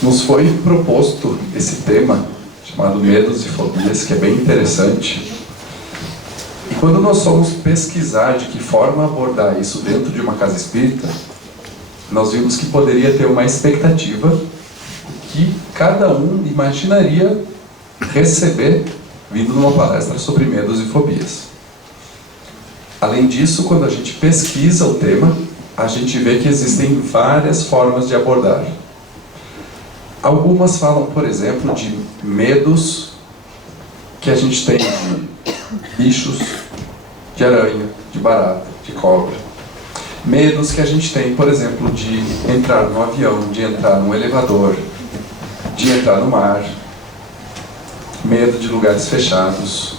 Nos foi proposto esse tema, chamado Medos e Fobias, que é bem interessante. E quando nós fomos pesquisar de que forma abordar isso dentro de uma casa espírita, nós vimos que poderia ter uma expectativa que cada um imaginaria receber vindo numa palestra sobre medos e fobias. Além disso, quando a gente pesquisa o tema, a gente vê que existem várias formas de abordar. Algumas falam, por exemplo, de medos que a gente tem de bichos, de aranha, de barata, de cobra. Medos que a gente tem, por exemplo, de entrar no avião, de entrar no elevador, de entrar no mar. Medo de lugares fechados.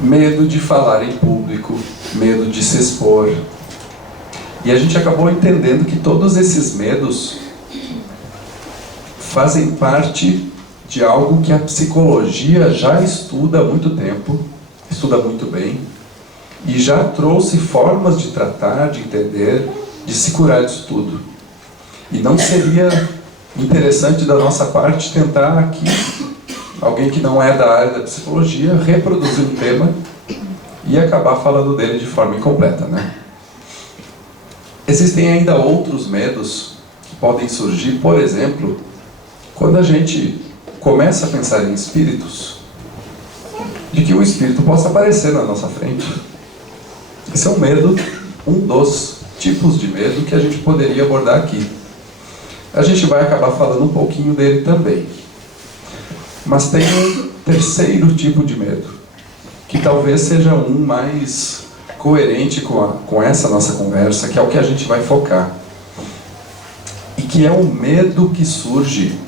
Medo de falar em público, medo de se expor. E a gente acabou entendendo que todos esses medos fazem parte de algo que a psicologia já estuda há muito tempo, estuda muito bem, e já trouxe formas de tratar, de entender, de se curar disso tudo. E não seria interessante da nossa parte tentar aqui, alguém que não é da área da psicologia, reproduzir um tema e acabar falando dele de forma incompleta, né? Existem ainda outros medos que podem surgir, por exemplo, quando a gente começa a pensar em espíritos, de que um espírito possa aparecer na nossa frente. Esse é um medo, um dos tipos de medo que a gente poderia abordar aqui. A gente vai acabar falando um pouquinho dele também. Mas tem um terceiro tipo de medo, que talvez seja um mais coerente com essa nossa conversa, que é o que a gente vai focar. E que é o medo que surge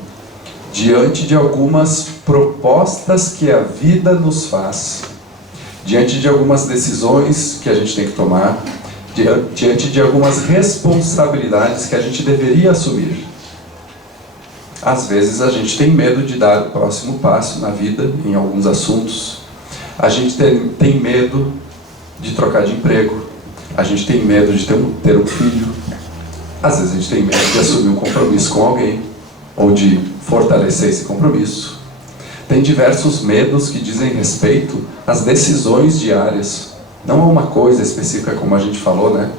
diante de algumas propostas que a vida nos faz, diante de algumas decisões que a gente tem que tomar, diante de algumas responsabilidades que a gente deveria assumir. Às vezes a gente tem medo de dar o próximo passo na vida, em alguns assuntos. A gente tem medo de trocar de emprego. A gente tem medo de ter um filho. Às vezes a gente tem medo de assumir um compromisso com alguém, ou de fortalecer esse compromisso. Tem diversos medos que dizem respeito às decisões diárias. Não a uma coisa específica, como a gente falou, né?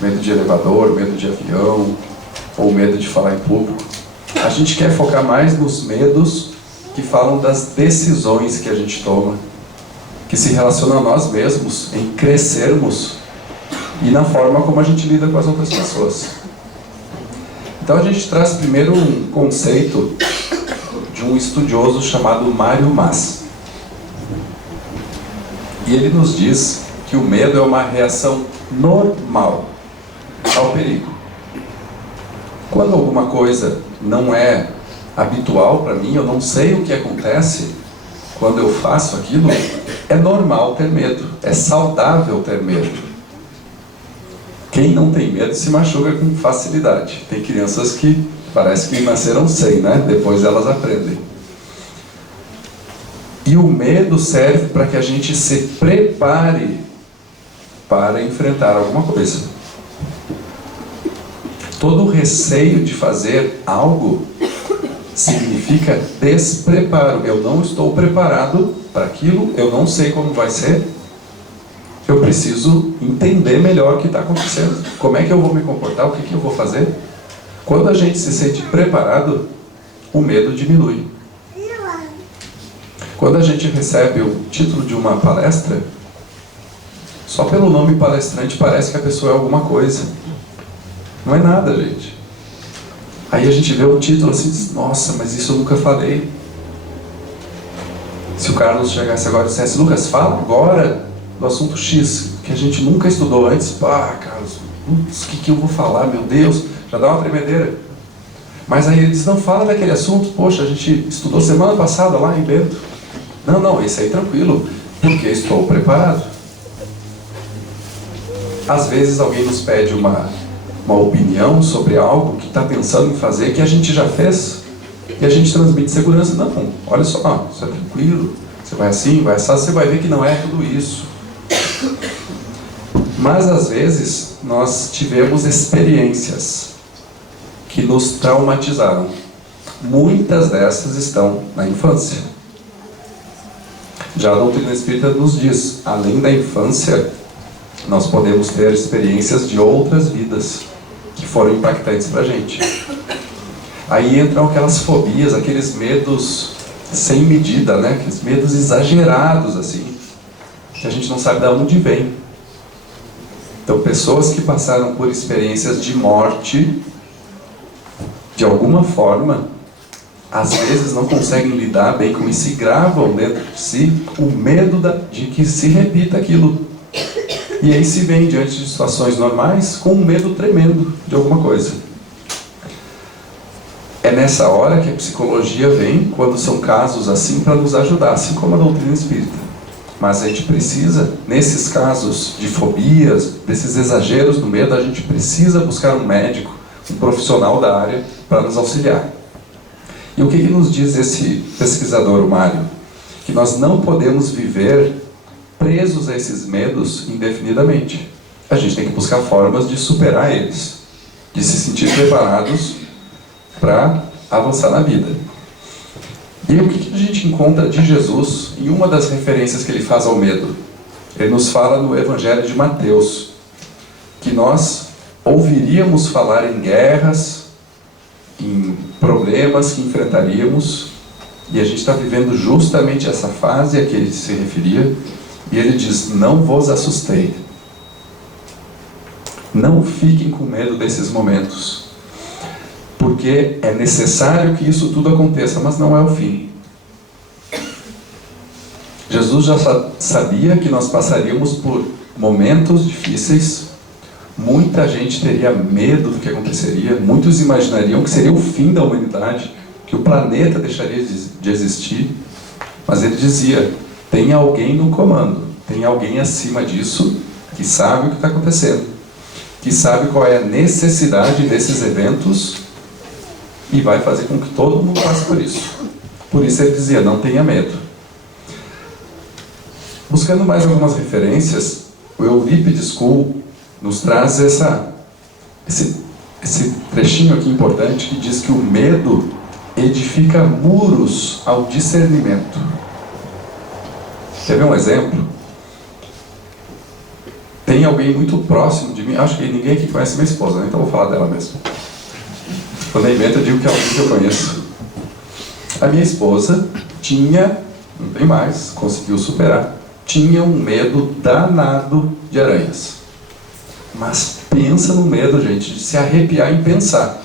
Medo de elevador, medo de avião, ou medo de falar em público. A gente quer focar mais nos medos que falam das decisões que a gente toma, que se relacionam a nós mesmos, em crescermos, e na forma como a gente lida com as outras pessoas. Então a gente traz primeiro um conceito de um estudioso chamado Mário Mas. E ele nos diz que o medo é uma reação normal ao perigo. Quando alguma coisa não é habitual para mim, eu não sei o que acontece quando eu faço aquilo, é normal ter medo, é saudável ter medo. Quem não tem medo se machuca com facilidade. Tem crianças que parece que nasceram sem, né? Depois elas aprendem. E o medo serve para que a gente se prepare para enfrentar alguma coisa. Todo o receio de fazer algo significa despreparo. Eu não estou preparado para aquilo, eu não sei como vai ser. Eu preciso entender melhor o que está acontecendo. Como é que eu vou me comportar, o que eu vou fazer? Quando a gente se sente preparado, o medo diminui. Quando a gente recebe o título de uma palestra, só pelo nome palestrante parece que a pessoa é alguma coisa. Não é nada, gente. Aí a gente vê o título assim e diz, nossa, mas isso eu nunca falei. Se o Carlos chegasse agora e dissesse, Lucas, fala agora do assunto X, que a gente nunca estudou antes. Pá, Carlos, o que eu vou falar, meu Deus, já dá uma tremedeira. Mas aí ele diz, não, fala daquele assunto, poxa, a gente estudou semana passada lá em Bento. Não, esse aí tranquilo, porque estou preparado. Às vezes alguém nos pede uma opinião sobre algo que está pensando em fazer, que a gente já fez, e a gente transmite segurança. Não, olha só, isso é tranquilo, você vai assim, vai assado, você vai ver que não é tudo isso. Mas às vezes nós tivemos experiências que nos traumatizaram. muitas dessas estão na infância. Já a doutrina espírita nos diz, além da infância, nós podemos ter experiências de outras vidas que foram impactantes para a gente. Aí entram aquelas fobias, aqueles medos sem medida, né? Aqueles medos exagerados, assim, que a gente não sabe de onde vem. Então, pessoas que passaram por experiências de morte, de alguma forma, às vezes não conseguem lidar bem com isso e gravam dentro de si o medo de que se repita aquilo. E aí se vem diante de situações normais com um medo tremendo de alguma coisa. É nessa hora que a psicologia vem, quando são casos assim, para nos ajudar, assim como a doutrina espírita. Mas a gente precisa, nesses casos de fobias, desses exageros do medo, a gente precisa buscar um médico, um profissional da área, para nos auxiliar. E o que nos diz esse pesquisador, o Mário? Que nós não podemos viver presos a esses medos indefinidamente. A gente tem que buscar formas de superar eles, de se sentir preparados para avançar na vida. E o que a gente encontra de Jesus em uma das referências que ele faz ao medo? Ele nos fala no Evangelho de Mateus, que nós ouviríamos falar em guerras, em problemas que enfrentaríamos, e a gente está vivendo justamente essa fase a que ele se referia, e ele diz, não vos assustei. Não fiquem com medo desses momentos, porque é necessário que isso tudo aconteça, mas não é o fim. Jesus já sabia que nós passaríamos por momentos difíceis, muita gente teria medo do que aconteceria, muitos imaginariam que seria o fim da humanidade, que o planeta deixaria de existir, mas ele dizia, tem alguém no comando, tem alguém acima disso, que sabe o que está acontecendo, que sabe qual é a necessidade desses eventos, e vai fazer com que todo mundo passe por isso. Por isso ele dizia, não tenha medo. Buscando mais algumas referências, o Euripides School nos traz esse trechinho aqui importante, que diz que o medo edifica muros ao discernimento. Quer ver um exemplo? Tem alguém muito próximo de mim, acho que ninguém aqui conhece minha esposa, né? Então vou falar dela mesmo. Quando eu invento, eu digo que é alguém que eu conheço. A minha esposa tinha, não tem mais, conseguiu superar, tinha um medo danado de aranhas. Mas pensa no medo, gente, de se arrepiar em pensar.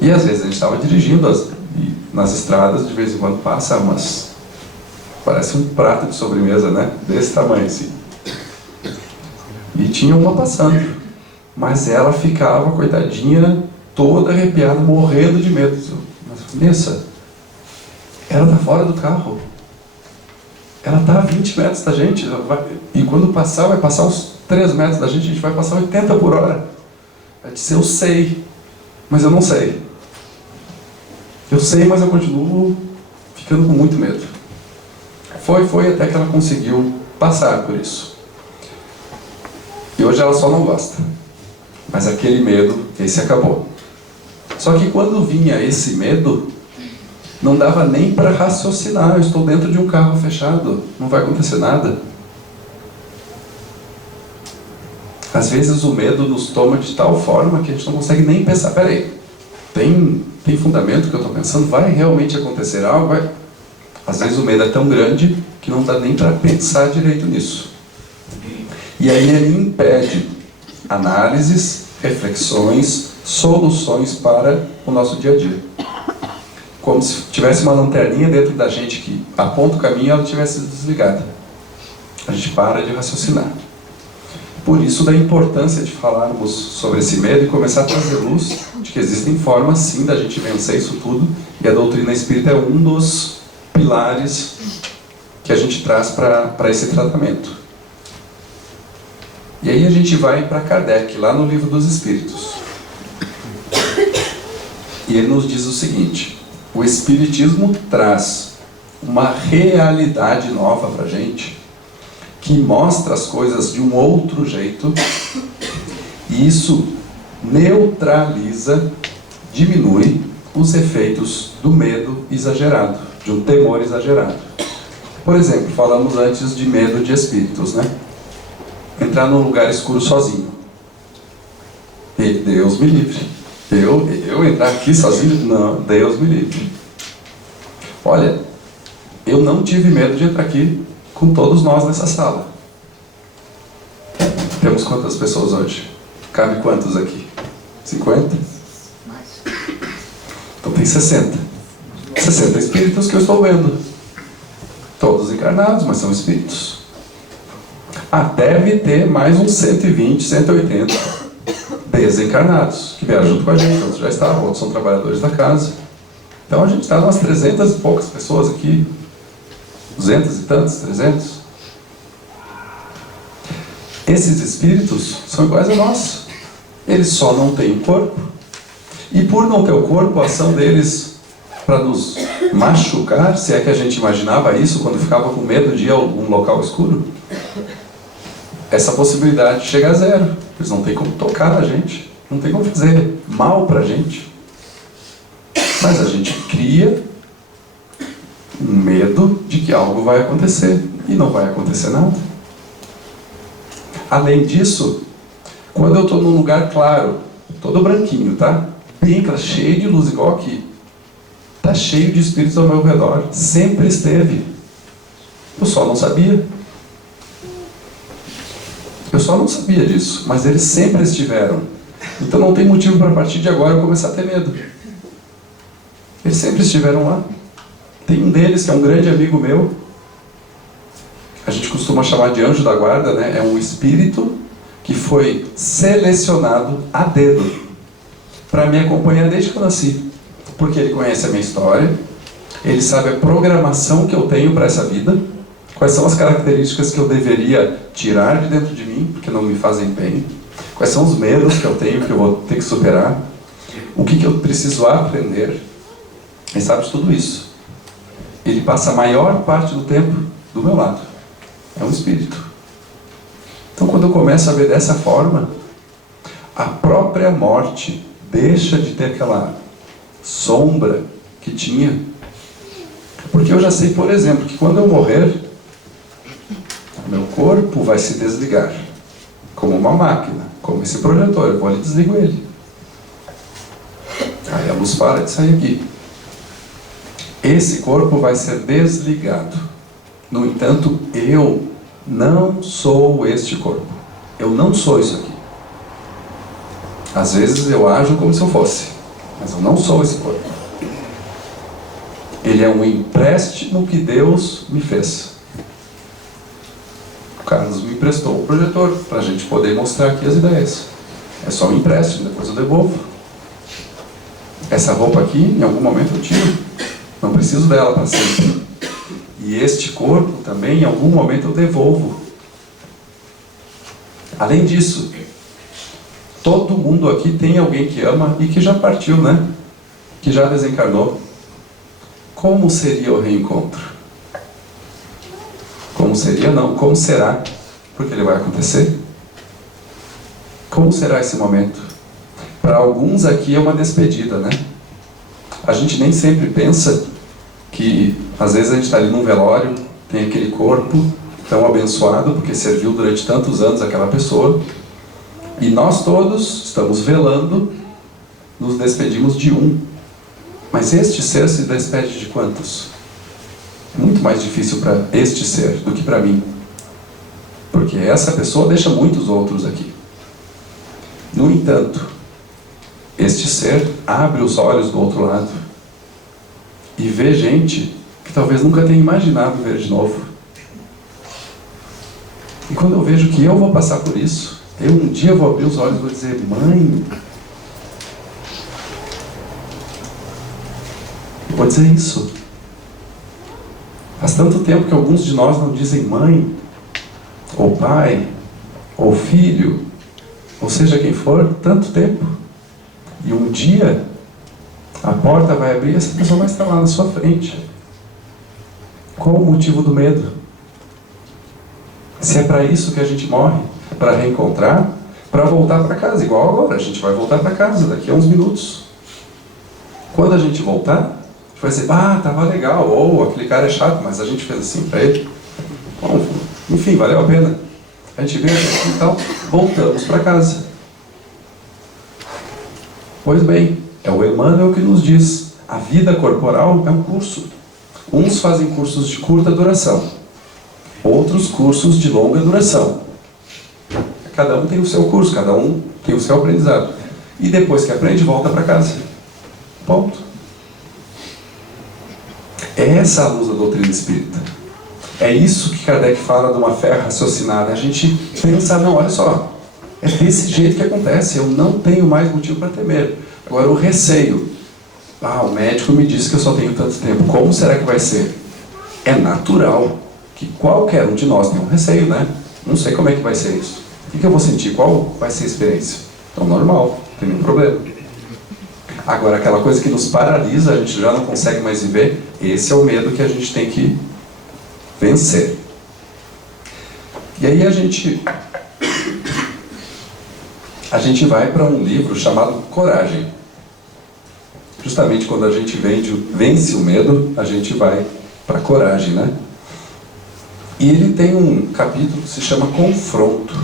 E às vezes a gente estava dirigindo nas estradas, de vez em quando passa umas... Parece um prato de sobremesa, né? Desse tamanho assim. E tinha uma passando. Mas ela ficava, coitadinha, toda arrepiada, morrendo de medo. Mas, Vanessa, ela está fora do carro. Ela está a 20 metros da gente. E quando passar, vai passar uns 3 metros da gente, a gente vai passar 80 por hora. Ela disse, eu sei, mas eu não sei. Eu sei, mas eu continuo ficando com muito medo. Foi até que ela conseguiu passar por isso. E hoje ela só não gosta. Mas aquele medo, esse acabou. Só que quando vinha esse medo, não dava nem para raciocinar. Eu estou dentro de um carro fechado, não vai acontecer nada. Às vezes o medo nos toma de tal forma que a gente não consegue nem pensar. Peraí, tem fundamento que eu estou pensando? Vai realmente acontecer algo? Às vezes o medo é tão grande que não dá nem para pensar direito nisso. E aí ele impede análises, reflexões, soluções para o nosso dia a dia. Como se tivesse uma lanterninha dentro da gente que aponta o caminho e ela tivesse desligada. A gente para de raciocinar. Por isso da importância de falarmos sobre esse medo e começar a trazer luz de que existem formas sim da gente vencer isso tudo, e a doutrina espírita é um dos pilares que a gente traz para esse tratamento. E aí a gente vai para Kardec, lá no Livro dos Espíritos. E ele nos diz o seguinte, o Espiritismo traz uma realidade nova para a gente, que mostra as coisas de um outro jeito, e isso neutraliza, diminui os efeitos do medo exagerado, de um temor exagerado. Por exemplo, falamos antes de medo de espíritos, né? Entrar num lugar escuro sozinho. E Deus me livre. Eu entrar aqui sozinho? Não, Deus me livre. Olha, eu não tive medo de entrar aqui com todos nós nessa sala. Temos quantas pessoas hoje? Cabe quantos aqui? 50? Então tem 60. 60 espíritos que eu estou vendo. Todos encarnados, mas são espíritos. Deve ter mais uns 120, 180 desencarnados, que vieram junto com a gente, outros já estavam, outros são trabalhadores da casa. Então a gente está umas 300 e poucas pessoas aqui, 200 e tantos, 300. Esses espíritos são iguais a nós. Eles só não têm o corpo. E por não ter o corpo, a ação deles para nos machucar, se é que a gente imaginava isso quando ficava com medo de ir a algum local escuro, essa possibilidade chega a zero. Eles não têm como tocar na gente, não tem como fazer mal para a gente. Mas a gente cria um medo de que algo vai acontecer, e não vai acontecer nada. Além disso, quando eu estou num lugar claro, todo branquinho, tá? Bem claro, cheio de luz, igual aqui. Está cheio de espíritos ao meu redor. Sempre esteve. Eu só não sabia. Eu só não sabia disso. Mas eles sempre estiveram. Então não tem motivo para a partir de agora eu começar a ter medo. Eles sempre estiveram lá. Tem um deles que é um grande amigo meu. A gente costuma chamar de anjo da guarda, né? É um espírito que foi selecionado a dedo para me acompanhar desde que eu nasci. Porque ele conhece a minha história, ele sabe a programação que eu tenho para essa vida, quais são as características que eu deveria tirar de dentro de mim, porque não me fazem bem, quais são os medos que eu tenho, que eu vou ter que superar, o que eu preciso aprender. Ele sabe de tudo isso. Ele passa a maior parte do tempo do meu lado. É um espírito. Então, quando eu começo a ver dessa forma, a própria morte deixa de ter aquela sombra que tinha. Porque eu já sei, por exemplo, que quando eu morrer, meu corpo vai se desligar. Como uma máquina, como esse projetor. Eu vou ali e desligo ele. Aí a luz para de sair aqui. Esse corpo vai ser desligado. No entanto, eu não sou este corpo. Eu não sou isso aqui. Às vezes eu ajo como se eu fosse, mas eu não sou esse corpo. Ele é um empréstimo que Deus me fez. O Carlos me emprestou o projetor para a gente poder mostrar aqui as ideias. É só um empréstimo, depois eu devolvo. Essa roupa aqui, em algum momento eu tiro. Não preciso dela para sempre. E este corpo também, em algum momento, eu devolvo. Além disso, todo mundo aqui tem alguém que ama e que já partiu, né? Que já desencarnou. Como seria o reencontro? Como seria? Não. Como será? Porque ele vai acontecer. Como será esse momento? Para alguns aqui é uma despedida, né? A gente nem sempre pensa que às vezes a gente está ali num velório, tem aquele corpo tão abençoado, porque serviu durante tantos anos aquela pessoa, e nós todos estamos velando, nos despedimos de um. Mas este ser se despede de quantos? É muito mais difícil para este ser do que para mim. Porque essa pessoa deixa muitos outros aqui. No entanto, este ser abre os olhos do outro lado e vê gente que talvez nunca tenha imaginado ver de novo. E quando eu vejo que eu vou passar por isso, eu um dia vou abrir os olhos e vou dizer: mãe, eu vou dizer isso. Faz tanto tempo que alguns de nós não dizem mãe, ou pai, ou filho, ou seja quem for, tanto tempo. E um dia a porta vai abrir e essa pessoa vai estar lá na sua frente. Qual o motivo do medo? Se é para isso que a gente morre, para reencontrar, para voltar para casa, igual agora, a gente vai voltar para casa daqui a uns minutos. Quando a gente voltar, a gente vai dizer, tava legal, ou aquele cara é chato, mas a gente fez assim para ele. Bom, enfim, valeu a pena. A gente veio aqui e tal, voltamos para casa. Pois bem, é o Emmanuel que nos diz, a vida corporal é um curso. Uns fazem cursos de curta duração, outros cursos de longa duração. Cada um tem o seu curso, cada um tem o seu aprendizado. E depois que aprende, volta para casa. Ponto. É essa a luz da doutrina espírita. É isso que Kardec fala de uma fé raciocinada. A gente pensa, não, olha só, é desse jeito que acontece, eu não tenho mais motivo para temer. Agora, o receio. O médico me disse que eu só tenho tanto tempo, como será que vai ser? É natural que qualquer um de nós tenha um receio, né? Não sei como é que vai ser isso. O que eu vou sentir? Qual vai ser a experiência? Então, normal, não tem nenhum problema. Agora, aquela coisa que nos paralisa, a gente já não consegue mais viver, esse é o medo que a gente tem que vencer. E aí a gente vai para um livro chamado Coragem. Justamente quando a gente vence o medo, a gente vai para a coragem, né? E ele tem um capítulo que se chama Confronto.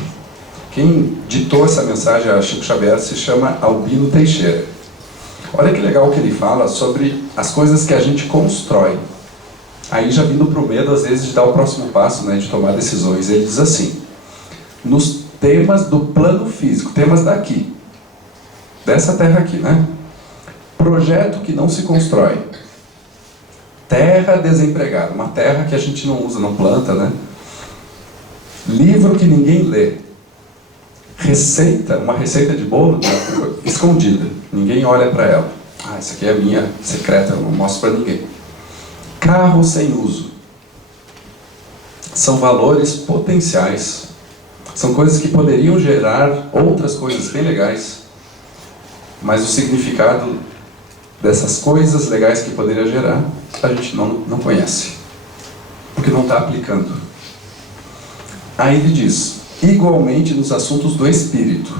Quem ditou essa mensagem a Chico Xavier se chama Albino Teixeira. Olha que legal que ele fala sobre as coisas que a gente constrói. Aí já vindo para o medo, às vezes, de dar o próximo passo, né, de tomar decisões. Ele diz assim, nos temas do plano físico, temas daqui, dessa terra aqui, né? Projeto que não se constrói. Terra desempregada, uma terra que a gente não usa, não planta, né? Livro que ninguém lê. Receita, uma receita de bolo, né, escondida. Ninguém olha para ela. Essa aqui é a minha secreta, eu não mostro para ninguém. Carro sem uso. São valores potenciais. São coisas que poderiam gerar outras coisas bem legais. Mas o significado dessas coisas legais que poderia gerar, a gente não conhece. Porque não está aplicando. Aí ele diz, igualmente nos assuntos do espírito,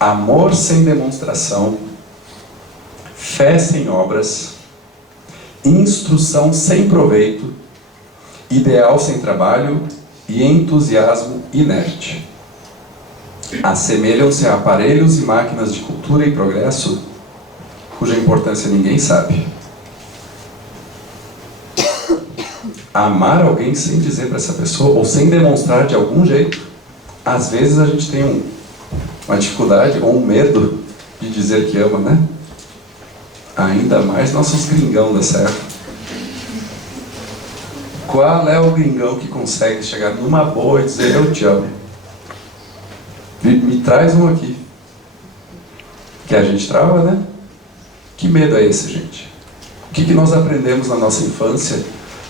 amor sem demonstração, fé sem obras, instrução sem proveito, ideal sem trabalho e entusiasmo inerte. Assemelham-se a aparelhos e máquinas de cultura e progresso, cuja importância ninguém sabe. Amar alguém sem dizer para essa pessoa, ou sem demonstrar de algum jeito, às vezes a gente tem uma dificuldade ou um medo de dizer que ama, né? Ainda mais nossos gringão da serra. Qual é o gringão que consegue chegar numa boa e dizer eu te amo? Me traz um aqui. Que a gente trava, né? Que medo é esse, gente? O que nós aprendemos na nossa infância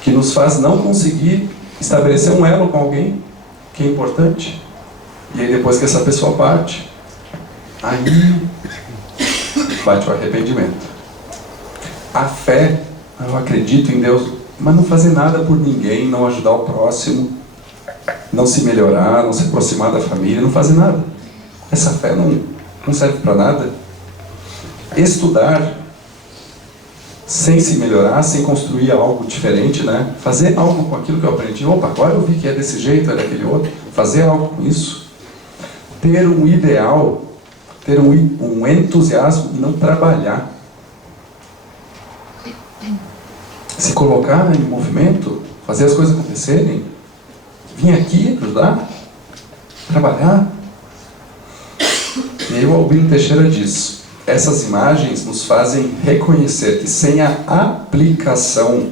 que nos faz não conseguir estabelecer um elo com alguém que é importante? E aí depois que essa pessoa parte, aí bate o arrependimento. A fé, eu acredito em Deus, mas não fazer nada por ninguém, não ajudar o próximo, não se melhorar, não se aproximar da família, não fazer nada. Essa fé não serve para nada. Estudar sem se melhorar, sem construir algo diferente, né? Fazer algo com aquilo que eu aprendi. Opa, agora eu vi que é desse jeito, é daquele outro. Fazer algo com isso. Ter um ideal, ter um entusiasmo e não trabalhar. Se colocar em movimento, fazer as coisas acontecerem, vir aqui ajudar, trabalhar. E aí o Albino Teixeira diz, essas imagens nos fazem reconhecer que sem a aplicação,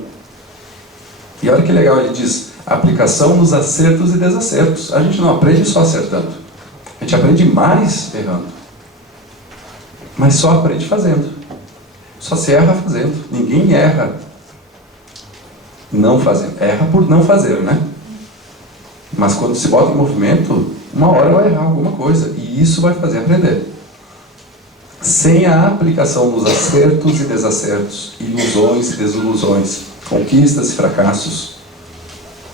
e olha que legal, ele diz, aplicação nos acertos e desacertos. A gente não aprende só acertando, a gente aprende mais errando, mas só aprende fazendo. Só se erra fazendo. Ninguém erra não fazendo. Erra por não fazer, né? Mas quando se bota em movimento, uma hora vai errar alguma coisa. E isso vai fazer aprender. Sem a aplicação nos acertos e desacertos, ilusões e desilusões, conquistas e fracassos,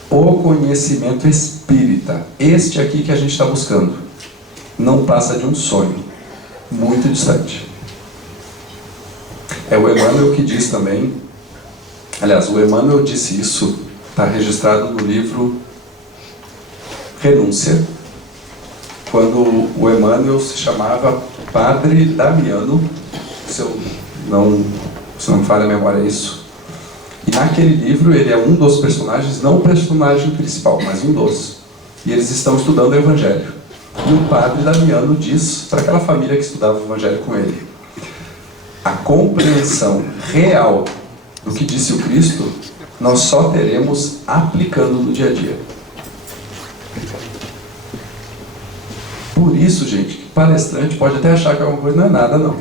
o conhecimento espírita, este aqui que a gente está buscando, não passa de um sonho muito distante. É o Emmanuel que diz também, aliás, o Emmanuel disse isso, está registrado no livro Renúncia, quando o Emmanuel se chamava Padre Damiano, se não me falha a memória, é isso. E naquele livro ele é um dos personagens, não o personagem principal, mas um dos. E eles estão estudando o Evangelho. E o Padre Damiano diz para aquela família que estudava o Evangelho com ele: a compreensão real do que disse o Cristo, nós só teremos aplicando no dia a dia. Por isso, gente, que palestrante pode até achar que alguma coisa não é nada, não.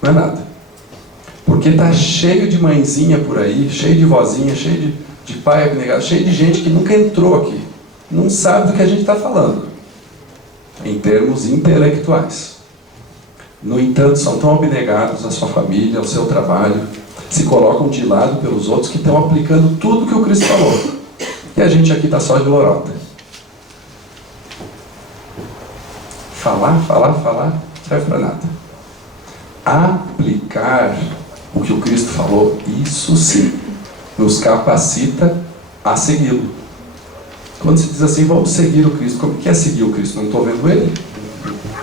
Não é nada. Porque está cheio de mãezinha por aí, cheio de vozinha, cheio de pai abnegado, cheio de gente que nunca entrou aqui. Não sabe do que a gente está falando, em termos intelectuais. No entanto, são tão abnegados à sua família, ao seu trabalho, se colocam de lado pelos outros que estão aplicando tudo que o Cristo falou. E a gente aqui está só de lorota. Falar, não serve para nada. Aplicar o que o Cristo falou, isso sim, nos capacita a segui-lo. Quando se diz assim, vamos seguir o Cristo, como que é seguir o Cristo? Não estou vendo ele,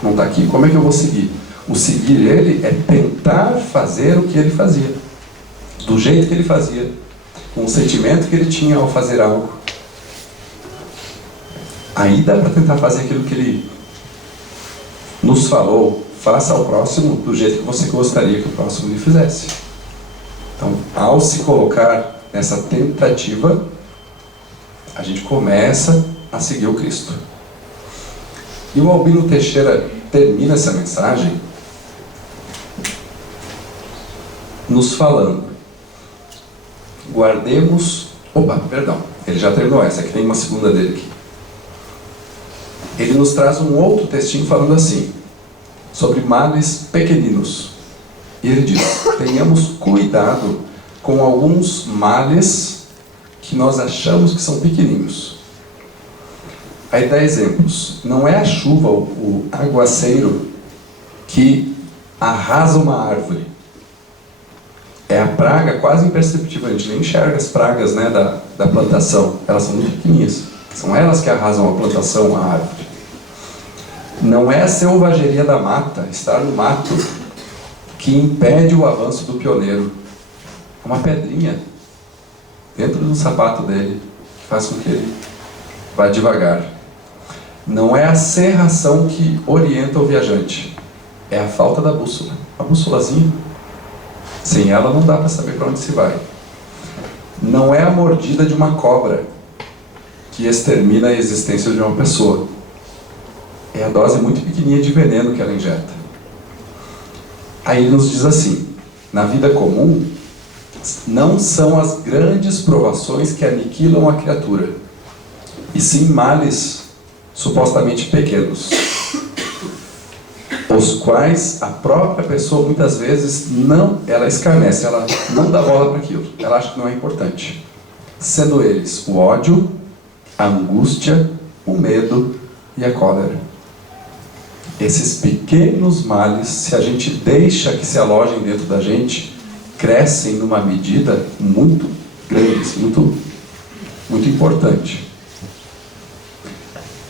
não está aqui, como é que eu vou seguir? O seguir ele é tentar fazer o que ele fazia, do jeito que ele fazia, com o sentimento que ele tinha ao fazer algo. Aí dá para tentar fazer aquilo que ele nos falou: faça ao próximo do jeito que você gostaria que o próximo lhe fizesse. Então, ao se colocar nessa tentativa, a gente começa a seguir o Cristo. E o Albino Teixeira termina essa mensagem nos falando: guardemos... ele já terminou essa, aqui tem uma segunda dele aqui. Ele nos traz um outro textinho falando assim, sobre males pequeninos. E ele diz: tenhamos cuidado com alguns males que nós achamos que são pequeninos. Aí dá exemplos. Não é a chuva, o aguaceiro, que arrasa uma árvore. É a praga quase imperceptível. A gente nem enxerga as pragas, né, da plantação. Elas são muito pequenininhas. São elas que arrasam a plantação, a árvore. Não é a selvageria da mata, estar no mato, que impede o avanço do pioneiro. É uma pedrinha dentro do sapato dele, que faz com que ele vá devagar. Não é a serração que orienta o viajante, é a falta da bússola. A bússolazinha, sem ela não dá para saber para onde se vai. Não é a mordida de uma cobra que extermina a existência de uma pessoa. É a dose muito pequenininha de veneno que ela injeta. Aí ele nos diz assim: na vida comum, não são as grandes provações que aniquilam a criatura, e sim males supostamente pequenos, os quais a própria pessoa muitas vezes ela escarnece, ela não dá bola para aquilo, ela acha que não é importante, sendo eles o ódio, a angústia, o medo e a cólera. Esses pequenos males, se a gente deixa que se alojem dentro da gente, crescem numa medida muito grande, muito, muito importante.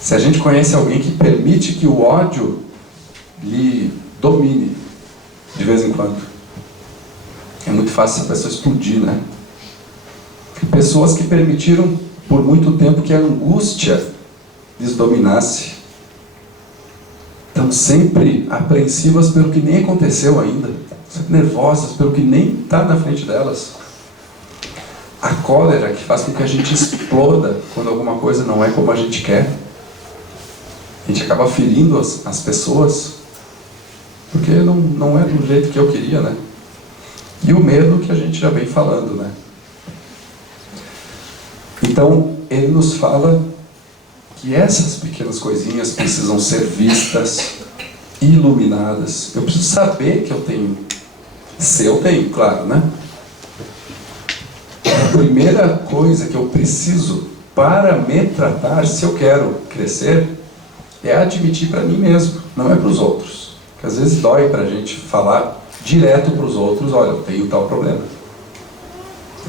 Se a gente conhece alguém que permite que o ódio lhe domine de vez em quando, é muito fácil essa pessoa explodir, né? Pessoas que permitiram por muito tempo que a angústia lhes dominasse, estão sempre apreensivas pelo que nem aconteceu ainda, sempre nervosas pelo que nem está na frente delas. A cólera, que faz com que a gente exploda quando alguma coisa não é como a gente quer. A gente acaba ferindo as pessoas porque não é do jeito que eu queria, né? E o medo, que a gente já vem falando, né? Então, ele nos fala que essas pequenas coisinhas precisam ser vistas, iluminadas. Eu preciso saber que eu tenho. Se eu tenho, claro, né? A primeira coisa que eu preciso para me tratar, se eu quero crescer, é admitir para mim mesmo, não é para os outros. Porque às vezes dói para a gente falar direto para os outros: olha, eu tenho tal problema.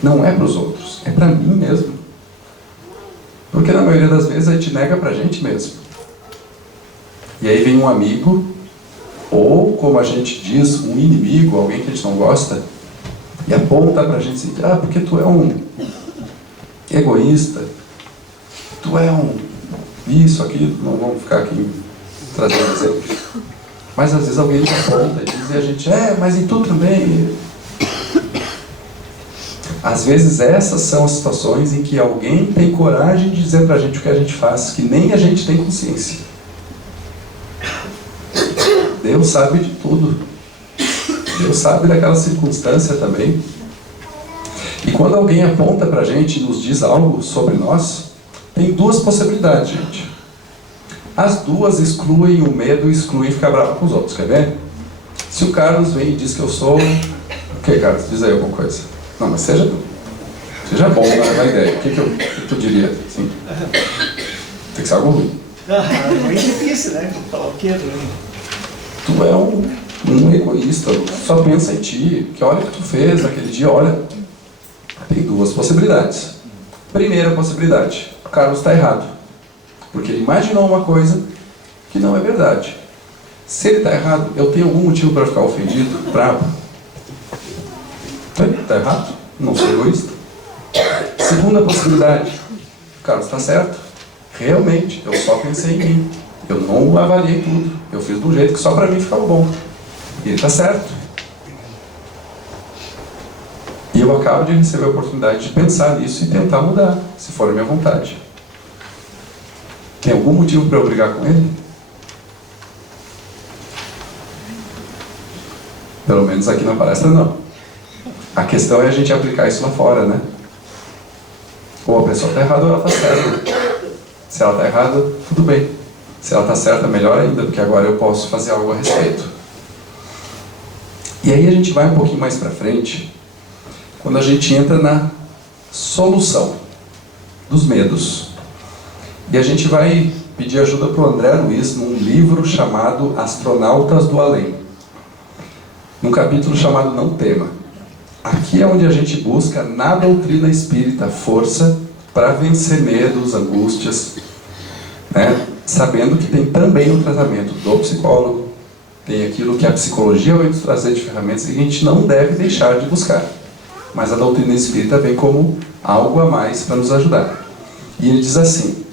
Não é para os outros, é para mim mesmo. Porque na maioria das vezes a gente nega para a gente mesmo. E aí vem um amigo, ou como a gente diz, um inimigo, alguém que a gente não gosta, e aponta para a gente assim: ah, porque tu é um egoísta, tu é um isso, aquilo, não vamos ficar aqui trazendo exemplos. Mas às vezes alguém nos aponta e diz, e a gente: mas em tu também. Às vezes essas são as situações em que alguém tem coragem de dizer pra gente o que a gente faz, que nem a gente tem consciência. Deus sabe de tudo. Deus sabe daquela circunstância também. E quando alguém aponta pra gente e nos diz algo sobre nós, tem duas possibilidades, gente. As duas excluem o medo e excluem ficar bravo com os outros, quer ver? Se o Carlos vem e diz que eu sou... O que, Carlos? Diz aí alguma coisa. Não, mas seja bom na ideia. O que tu diria? Sim. Tem que ser algo ruim. É muito difícil, né? Falar o que é ruim. Tu é um egoísta, só pensa em ti, que olha o que tu fez naquele dia, olha. Tem duas possibilidades. Primeira possibilidade: o Carlos está errado, porque ele imaginou uma coisa que não é verdade. Se ele está errado, eu tenho algum motivo para ficar ofendido, bravo? Está errado, não sou egoísta. Segunda possibilidade: o Carlos está certo, realmente, eu só pensei em mim, eu não avaliei tudo, eu fiz de um jeito que só para mim ficava bom. E ele está certo. E eu acabo de receber a oportunidade de pensar nisso e tentar mudar, se for a minha vontade. Tem algum motivo para eu brigar com ele? Pelo menos aqui na palestra não. A questão é a gente aplicar isso lá fora, né? Ou a pessoa está errada ou ela está certa. Se ela está errada, tudo bem. Se ela está certa, melhor ainda, porque agora eu posso fazer algo a respeito. E aí a gente vai um pouquinho mais para frente, quando a gente entra na solução dos medos. E a gente vai pedir ajuda para o André Luiz num livro chamado Astronautas do Além. Num capítulo chamado Não Tema. Aqui é onde a gente busca na doutrina espírita força para vencer medos, angústias, né? Sabendo que tem também o tratamento do psicólogo, tem aquilo que a psicologia vai nos trazer de ferramentas que a gente não deve deixar de buscar. Mas a doutrina espírita vem como algo a mais para nos ajudar. E ele diz assim: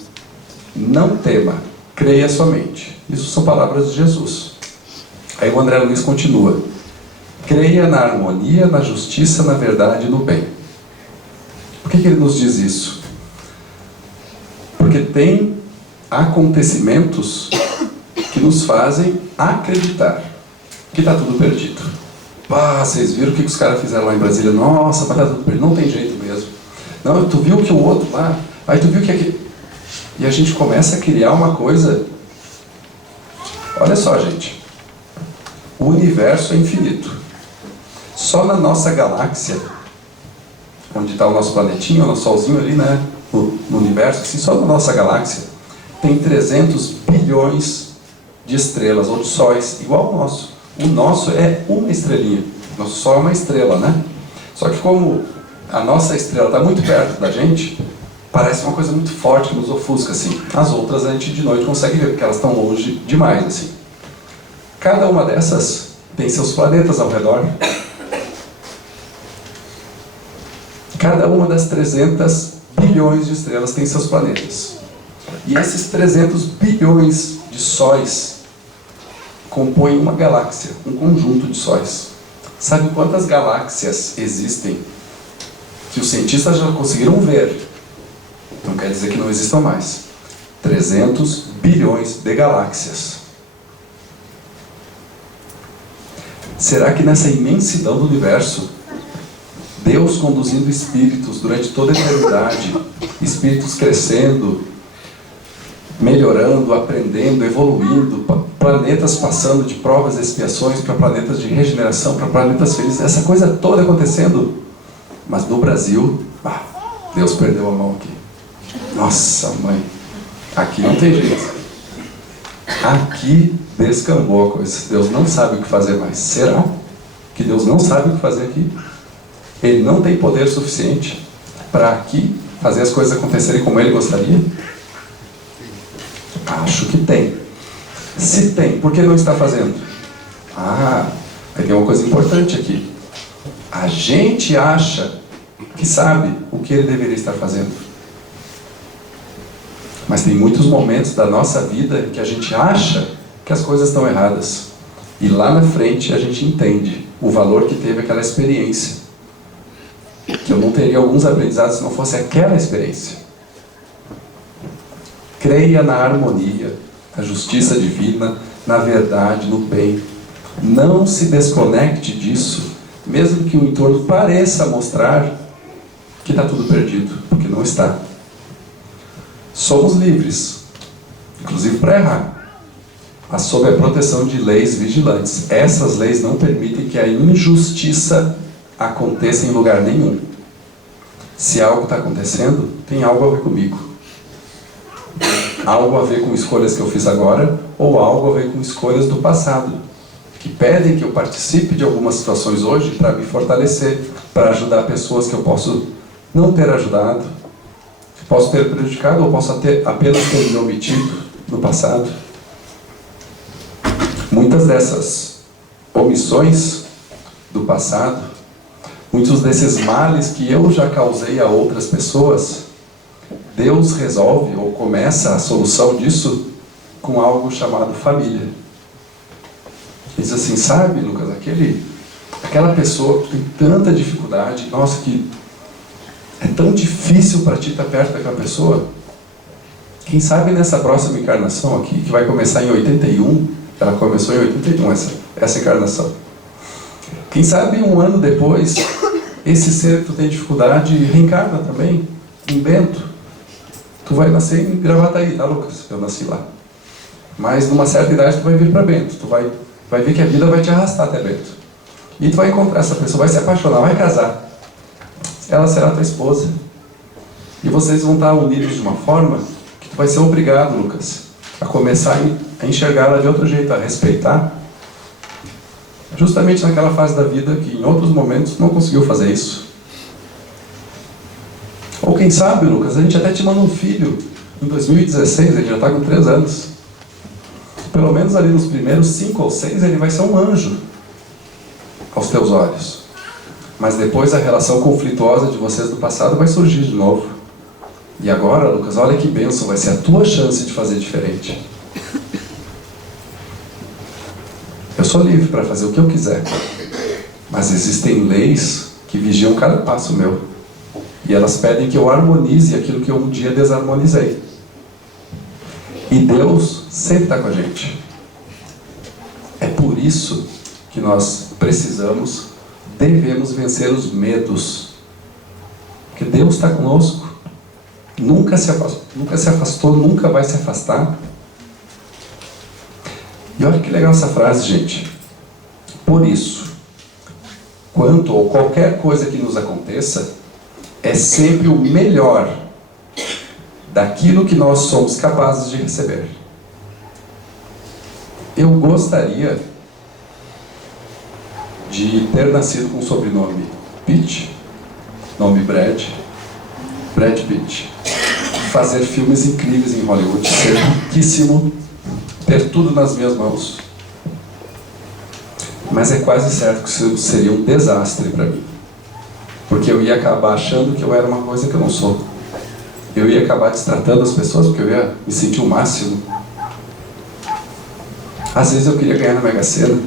não tema, creia somente. Isso são palavras de Jesus. Aí o André Luiz continua: creia na harmonia, na justiça, na verdade e no bem. Por que ele nos diz isso? Porque tem acontecimentos que nos fazem acreditar que está tudo perdido. Vocês viram o que os caras fizeram lá em Brasília? Nossa, mas está tudo perdido. Não tem jeito mesmo. Não, tu viu que o outro lá, aí tu viu que aqui... E a gente começa a criar uma coisa... Olha só, gente. O universo é infinito. Só na nossa galáxia, onde está o nosso planetinho, o nosso solzinho ali, né, no universo, assim, só na nossa galáxia, tem 300 bilhões de estrelas, ou de sóis, igual ao nosso. O nosso é uma estrelinha. Nosso Sol é uma estrela, né? Só que como a nossa estrela está muito perto da gente, parece uma coisa muito forte que nos ofusca, assim. As outras a gente de noite consegue ver, porque elas estão longe demais, assim. Cada uma dessas tem seus planetas ao redor. Cada uma das 300 bilhões de estrelas tem seus planetas. E esses 300 bilhões de sóis compõem uma galáxia, um conjunto de sóis. Sabe quantas galáxias existem que os cientistas já conseguiram ver? Não quer dizer que não existam mais. 300 bilhões de galáxias. Será que nessa imensidão do universo, Deus conduzindo espíritos durante toda a eternidade, espíritos crescendo, melhorando, aprendendo, evoluindo, planetas passando de provas e expiações para planetas de regeneração, para planetas felizes, essa coisa toda acontecendo, mas no Brasil, Deus perdeu a mão aqui. Nossa, mãe, aqui não tem jeito. Aqui descambou a coisa. Deus não sabe o que fazer mais. Será que Deus não sabe o que fazer aqui? Ele não tem poder suficiente para aqui fazer as coisas acontecerem como Ele gostaria? Acho que tem. Se tem, por que não está fazendo? Aí tem uma coisa importante aqui. A gente acha que sabe o que Ele deveria estar fazendo. Mas tem muitos momentos da nossa vida que a gente acha que as coisas estão erradas. E lá na frente a gente entende o valor que teve aquela experiência. Que eu não teria alguns aprendizados se não fosse aquela experiência. Creia na harmonia, na justiça divina, na verdade, no bem. Não se desconecte disso, mesmo que o entorno pareça mostrar que está tudo perdido, porque não está. Somos livres, inclusive para errar, mas sob a proteção de leis vigilantes. Essas leis não permitem que a injustiça aconteça em lugar nenhum. Se algo está acontecendo, tem algo a ver comigo. Algo a ver com escolhas que eu fiz agora, ou algo a ver com escolhas do passado, que pedem que eu participe de algumas situações hoje para me fortalecer, para ajudar pessoas que eu posso não ter ajudado, posso ter prejudicado ou posso apenas ter me omitido no passado. Muitas dessas omissões do passado, muitos desses males que eu já causei a outras pessoas, Deus resolve ou começa a solução disso com algo chamado família. Ele diz assim, sabe, Lucas, aquela pessoa que tem tanta dificuldade, nossa, que é tão difícil para ti estar perto daquela pessoa. Quem sabe nessa próxima encarnação aqui, que vai começar em 81, ela começou em 81 essa encarnação. Quem sabe um ano depois, esse ser que tu tem dificuldade reencarna também, em Bento. Tu vai nascer em Gravataí, tá, Lucas? Eu nasci lá. Mas numa certa idade tu vai vir para Bento. Tu vai ver que a vida vai te arrastar até Bento. E tu vai encontrar essa pessoa, vai se apaixonar, vai casar. Ela será tua esposa. E vocês vão estar unidos de uma forma que tu vai ser obrigado, Lucas, a começar a enxergá-la de outro jeito, a respeitar. Justamente naquela fase da vida que em outros momentos não conseguiu fazer isso. Ou quem sabe, Lucas, a gente até te manda um filho em 2016, ele já está com 3 anos. Pelo menos ali nos primeiros 5 ou 6 ele vai ser um anjo aos teus olhos. Mas depois a relação conflituosa de vocês do passado vai surgir de novo. E agora, Lucas, olha que bênção, vai ser a tua chance de fazer diferente. Eu sou livre para fazer o que eu quiser. Mas existem leis que vigiam cada passo meu. E elas pedem que eu harmonize aquilo que eu um dia desarmonizei. E Deus sempre está com a gente. É por isso que nós devemos vencer os medos. Porque Deus está conosco. Nunca se afastou, nunca vai se afastar. E olha que legal essa frase, gente. Por isso, quanto ou qualquer coisa que nos aconteça, é sempre o melhor daquilo que nós somos capazes de receber. Eu gostaria de ter nascido com o sobrenome Pitt, nome Brad Pitt, fazer filmes incríveis em Hollywood, ser riquíssimo, ter tudo nas minhas mãos. Mas é quase certo que isso seria um desastre para mim. Porque eu ia acabar achando que eu era uma coisa que eu não sou. Eu ia acabar destratando as pessoas porque eu ia me sentir o máximo. Às vezes eu queria ganhar na Mega Sena,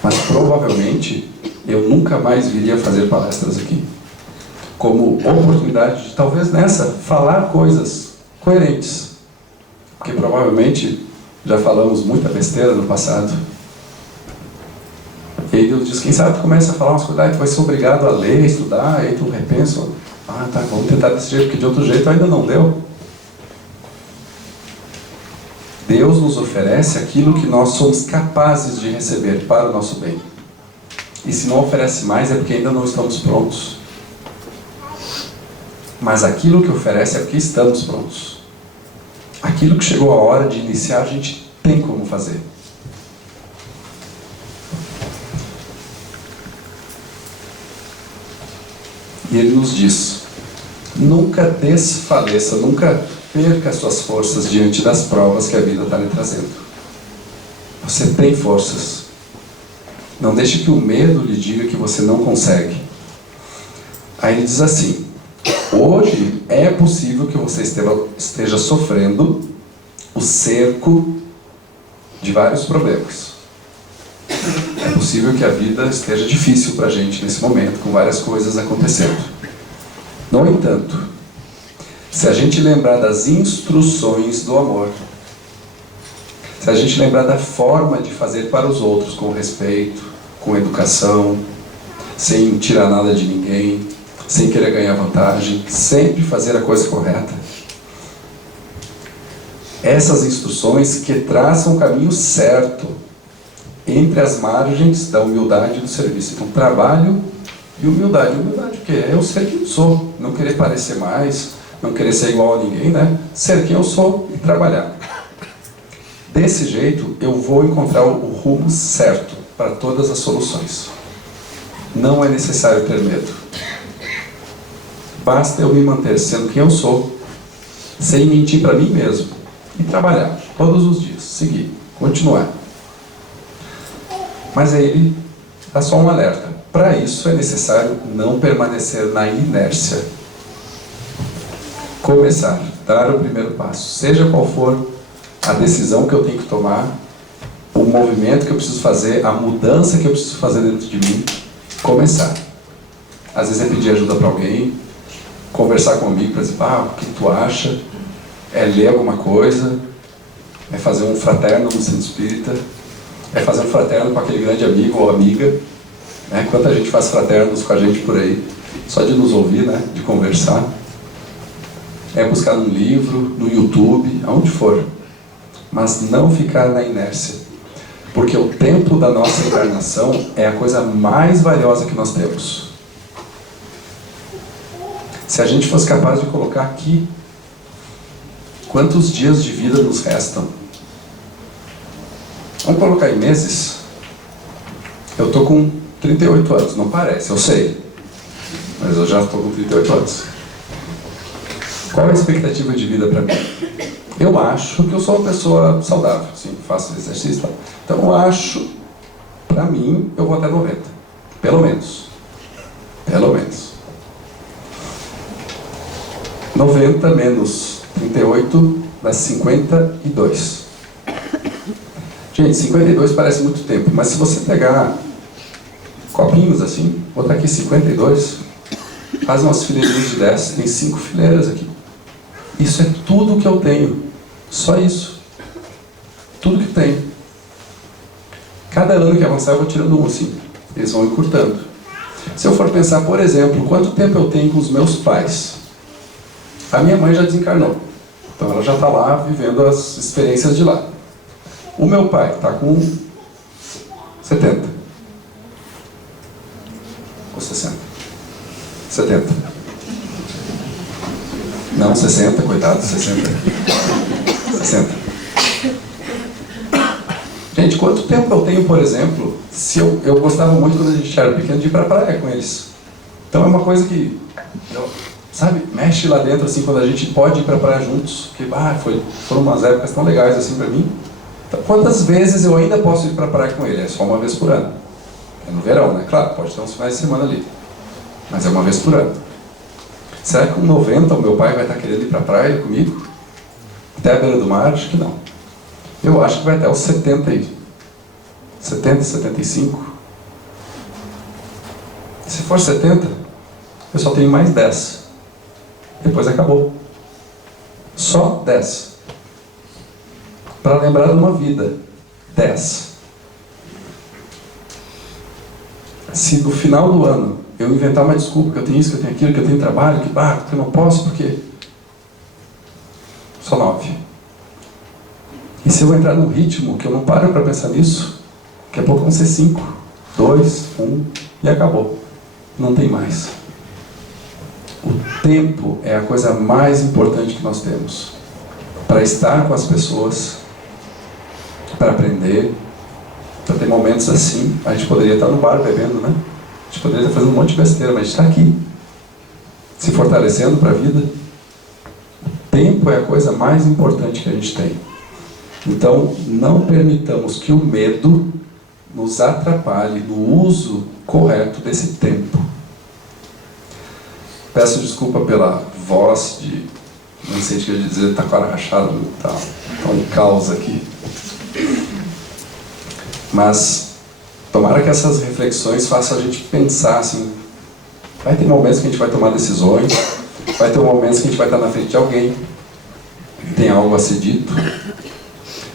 mas provavelmente eu nunca mais viria fazer palestras aqui. Como oportunidade de, talvez nessa, falar coisas coerentes. Porque provavelmente já falamos muita besteira no passado. E aí Deus diz, quem sabe tu começa a falar umas coisas, tu vai ser obrigado a ler, estudar, aí tu repensa, tá, vamos tentar desse jeito, porque de outro jeito ainda não deu. Deus nos oferece aquilo que nós somos capazes de receber para o nosso bem. E se não oferece mais é porque ainda não estamos prontos. Mas aquilo que oferece é porque estamos prontos. Aquilo que chegou a hora de iniciar, a gente tem como fazer. E ele nos diz: nunca desfaleça, nunca perca suas forças diante das provas que a vida está lhe trazendo. Você tem forças. Não deixe que o medo lhe diga que você não consegue. Aí ele diz assim: hoje é possível que você esteja sofrendo o cerco de vários problemas. É possível que a vida esteja difícil para a gente nesse momento, com várias coisas acontecendo. No entanto, se a gente lembrar das instruções do amor, se a gente lembrar da forma de fazer para os outros com respeito, com educação, sem tirar nada de ninguém, sem querer ganhar vantagem, sempre fazer a coisa correta. Essas instruções que traçam o caminho certo entre as margens da humildade e do serviço. Então, trabalho e humildade. Humildade o quê? É eu ser quem eu sou, não querer parecer mais, não querer ser igual a ninguém, né? Ser quem eu sou e trabalhar. Desse jeito, eu vou encontrar o rumo certo para todas as soluções. Não é necessário ter medo. Basta eu me manter sendo quem eu sou, sem mentir para mim mesmo, e trabalhar todos os dias, seguir, continuar. Mas aí ele dá só um alerta. Para isso é necessário não permanecer na inércia. Começar, dar o primeiro passo, seja qual for a decisão que eu tenho que tomar, o movimento que eu preciso fazer, a mudança que eu preciso fazer dentro de mim, começar. Às vezes é pedir ajuda para alguém, conversar com um amigo para dizer: o que tu acha? É ler alguma coisa, é fazer um fraterno no centro espírita, é fazer um fraterno com aquele grande amigo ou amiga, né? Quanta gente faz fraternos com a gente por aí, só de nos ouvir, né? De conversar. É buscar num livro, no YouTube, aonde for, mas não ficar na inércia, porque o tempo da nossa encarnação é a coisa mais valiosa que nós temos. Se a gente fosse capaz de colocar aqui quantos dias de vida nos restam, vamos colocar em meses. Eu estou com 38 anos, não parece, eu sei, mas eu já estou com 38 anos. Qual é a expectativa de vida para mim? Eu acho que eu sou uma pessoa saudável, sim, faço exercício e tal. Então eu acho, para mim, eu vou até 90. Pelo menos. Pelo menos. 90 menos 38 dá 52. Gente, 52 parece muito tempo, mas se você pegar copinhos assim, botar aqui 52, faz umas fileirinhas de 10, tem 5 fileiras aqui. Isso é tudo que eu tenho. Só isso. Tudo que tenho. Cada ano que avançar eu vou tirando um assim. Eles vão encurtando. Se eu for pensar, por exemplo, quanto tempo eu tenho com os meus pais. A minha mãe já desencarnou. Então ela já está lá vivendo as experiências de lá. O meu pai está com 70. Ou 60. 70. Não, 60, coitado, 60. 60. Gente, quanto tempo eu tenho, por exemplo, se eu gostava muito quando a gente era pequeno de ir pra praia com eles. Então é uma coisa que, sabe, mexe lá dentro, assim, quando a gente pode ir pra praia juntos. Porque, foram umas épocas tão legais, assim, pra mim. Então, quantas vezes eu ainda posso ir pra praia com ele? É só uma vez por ano. É no verão, né? Claro, pode ter uns finais de semana ali. Mas é uma vez por ano. Será que com 90 o meu pai vai estar querendo ir para a praia comigo? Até a beira do mar? Acho que não. Eu acho que vai até os 70, 75. Se for 70, eu só tenho mais 10. Depois acabou. Só 10. Para lembrar de uma vida. 10. Se no final do ano eu inventar uma desculpa, que eu tenho isso, que eu tenho aquilo, que eu tenho trabalho, que eu não posso, porque... Só 9. E se eu entrar num ritmo que eu não paro para pensar nisso, daqui a pouco vão ser 5, 2, 1 e acabou. Não tem mais. O tempo é a coisa mais importante que nós temos. Para estar com as pessoas, para aprender, para ter momentos assim. A gente poderia estar no bar bebendo, né? A gente poderia estar fazendo um monte de besteira, mas a gente está aqui. se fortalecendo para a vida. O tempo é a coisa mais importante que a gente tem. Então, não permitamos que o medo nos atrapalhe no uso correto desse tempo. Peço desculpa pela voz de... não sei o que eu ia dizer, tá com a rachada, tá um caos aqui. Mas, tomara que essas reflexões façam a gente pensar assim, vai ter momentos que a gente vai tomar decisões, vai ter momentos que a gente vai estar na frente de alguém, que tem algo a ser dito,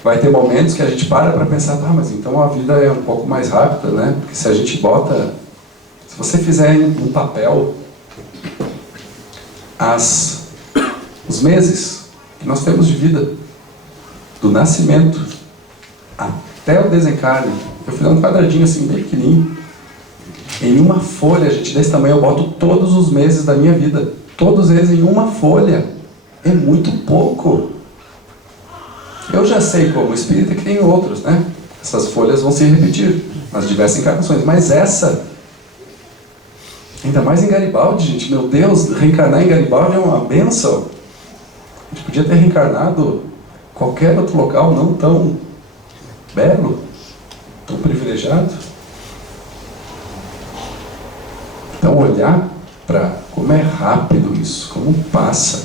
vai ter momentos que a gente para pensar, mas então a vida é um pouco mais rápida, né? Porque se a gente bota, se você fizer um papel, os meses que nós temos de vida, do nascimento até o desencarne, eu fiz um quadradinho assim, bem pequenininho, em uma folha, gente, desse tamanho, eu boto todos os meses da minha vida, todos eles em uma folha, é muito pouco. Eu já sei como espírita que tem outros, né? Essas folhas vão se repetir nas diversas encarnações, mas essa, ainda mais em Garibaldi, gente, meu Deus, reencarnar em Garibaldi é uma bênção. A gente podia ter reencarnado em qualquer outro local não tão belo, tão privilegiado. Então olhar para como é rápido isso, como passa,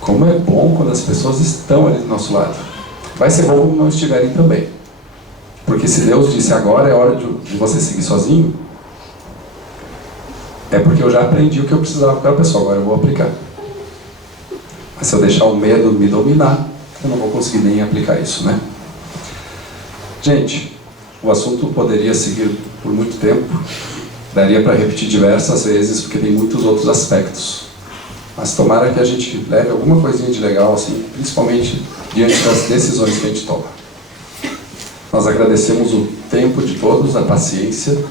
como é bom quando as pessoas estão ali do nosso lado. Vai ser bom quando não estiverem também. Porque se Deus disse agora é hora de você seguir sozinho, é porque eu já aprendi o que eu precisava com aquela pessoa, agora eu vou aplicar. Mas se eu deixar o medo me dominar, eu não vou conseguir nem aplicar isso, né? Gente, o assunto poderia seguir por muito tempo, daria para repetir diversas vezes, porque tem muitos outros aspectos. Mas tomara que a gente leve alguma coisinha de legal, assim, principalmente diante das decisões que a gente toma. Nós agradecemos o tempo de todos, a paciência.